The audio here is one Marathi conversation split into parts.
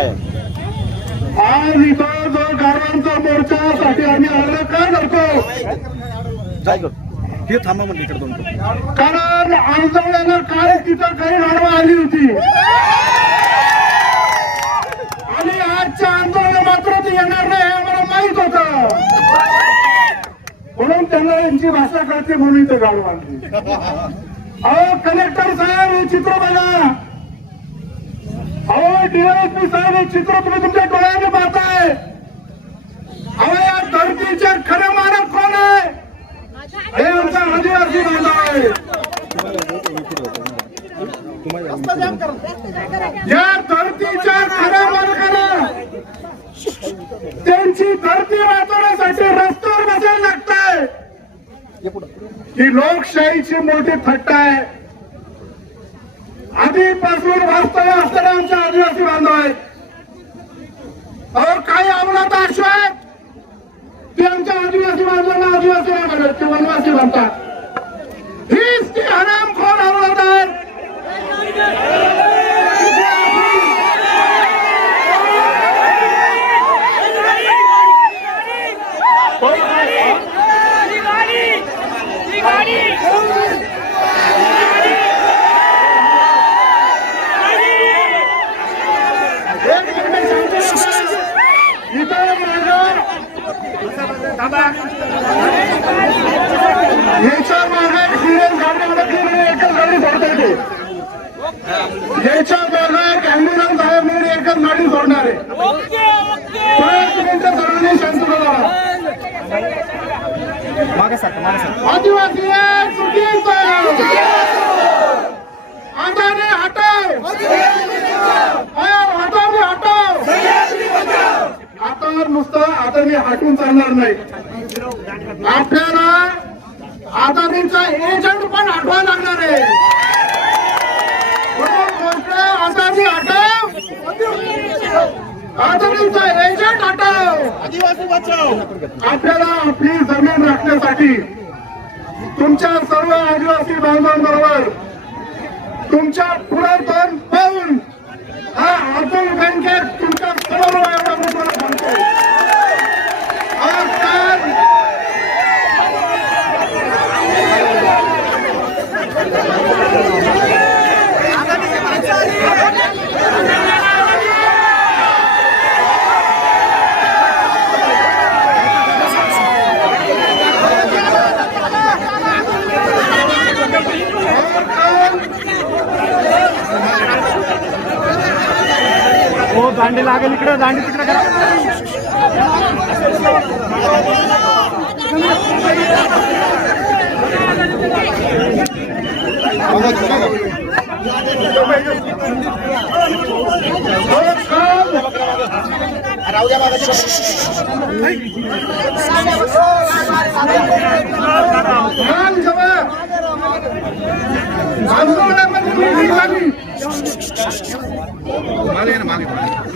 काय आहे? आज इथं जो गावांचा मोर्चासाठी आम्ही आग्रह का करतो, काय करतो हे थांबा म्हणजे इकडे दोन कारण आंदोलनाला काय तिथं काही लढवा आली होती आणि आजच्या आंदोलन मात्र ते येणार नाही हे आम्हाला माहित होतं, म्हणून त्यांना यांची भाषा कळते म्हणून इथे गाडी बांधली. अहो कलेक्टर साहेब हे चित्र बघा, अहो डीएसपी साहेब हे चित्र तुम्ही तुमच्या डोळ्याने पाहताय. अहो या धरतीचे खरे मालक कोण आहे? हे आमचा आदिवासी बांधव आहे. या धरतीच्या खऱ्या मालकाला त्यांची धरती वाचवण्यासाठी रस्त्यावर बसायला लागतंय. ही लोकशाहीची मोठी थट्टा आहे. आधीपासून वास्तव्य असणारे आमच्या आदिवासी बांधव आहेत. अहो काही अवलाद आश्वास ते आमच्या आदिवासी बांधवांना आदिवासी म्हणतात, ते वनवासी म्हणतात. हीच ती हरामखोर अवलाद आहेत. याच्या मागे सिरियस गाडीमध्ये एकच गाडी सोडता येते. याच्या मागे अँब्युलन्स आहे म्हणून एकच गाडी सोडणार आहे. सर्वांनी शांत बघा. आदिवासी चुकीचं आदाने हटाव, आदाने हटाव. आता नुसतं आदाने हटून चालणार नाही, आपल्याला आदानीचा एजंट पण हटवा लागणार आहे. आदानी हटाव, आदानीचा एजंट हटाव, आदिवासी बचाव. आपल्याला आपली जमीन राखण्यासाठी तुमच्या सर्व आदिवासी बांधवांबरोबर तुमच्या पुरातन पाहून हा अब्दुल बँकेत तुमच्या समोर एवढा मोठा सांगतो. हो दांडी लागेल इकडे, दांडी तिकडे करा.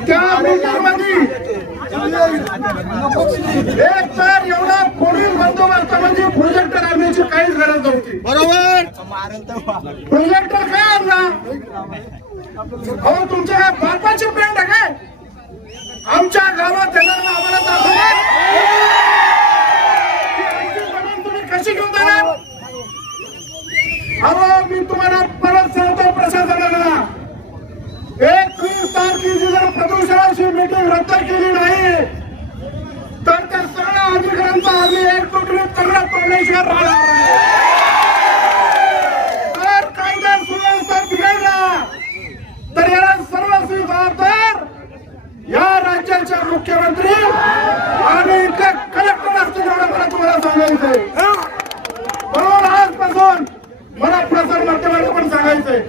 त्या मीटिंगमध्ये एक तर एवढा पोलीस बंदोबस्त म्हणजे प्रोजेक्टर आणण्याची काहीच गरज नव्हती. बरोबर, प्रोजेक्टर काय आणला? अहो तुमच्या काय बापाची पेंट आहे काय? आमच्या गावात येणार आम्हाला दाखवणार तुम्ही कशी घेऊन जाणार? अहो मी तुम्हाला परत सांगतो प्रशासनाला, 21 तारखेची जर प्रदूषणाची मीटिंग रद्द केली नाही तर त्या सगळ्या अधिकाऱ्यांचा आम्ही एकत्रित करण्यात पडल्याशिवाय राहणार नाही. तर कायदा सुव्यवस्था बिघडला तर याला सर्वस्वी जबाबदार या राज्याचे मुख्यमंत्री आणि इथले कलेक्टर असतील एवढं मला तुम्हाला सांगायचंय. म्हणून आजपासून मला प्रसार माध्यमाला पण सांगायचंय,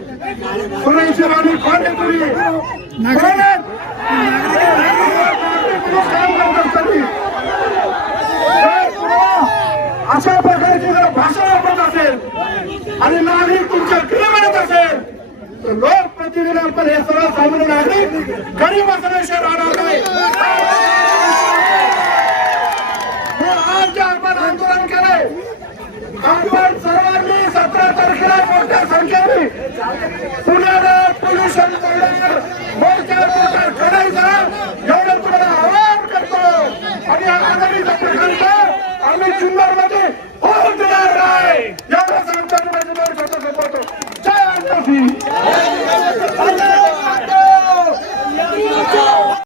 सुरेशराणी पांडेपुरी अशा प्रकारची जर भाषा वापरत असेल आणि नागरिक तुमच्या क्रिया म्हणत असेल तर लोकप्रतिनिधी आपण हे सर्व सामान्य नागरिक गरीब असल्याशिवाय राहणार नाही.